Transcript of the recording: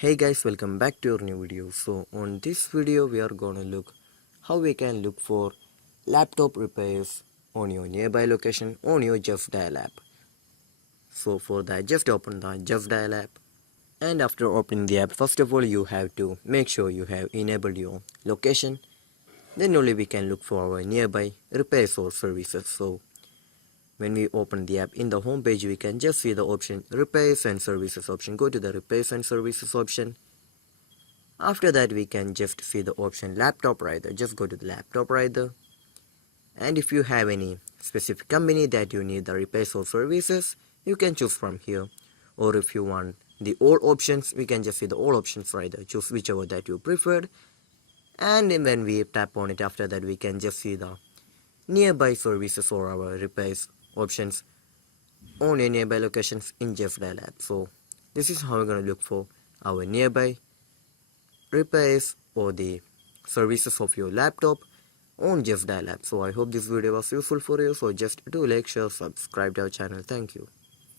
Hey guys, welcome back to our new video. So on this video we are gonna look how we can look for laptop repairs on your nearby location on your Justdial app. So for that, just open the Justdial app, and after opening the app, first of all you have to make sure you have enabled your location. Then only we can look for our nearby repairs or services. So when we open the app, in the home page we can just see the option repairs and services option. Go to the repairs and services option. After that we can just see the option laptop rider. Just go to the laptop rider, and if you have any specific company that you need the repairs or services, you can choose from here. Or if you want the all options, we can just see the all options rider. Choose whichever that you preferred, and then when we tap on it, after that we can just see the nearby services or our repairs options on your nearby locations in Justdial app. So this is how we're going to look for our nearby repairs or the services of your laptop on Justdial app. So I hope this video was useful for you. So just do like, share, subscribe to our channel. Thank you.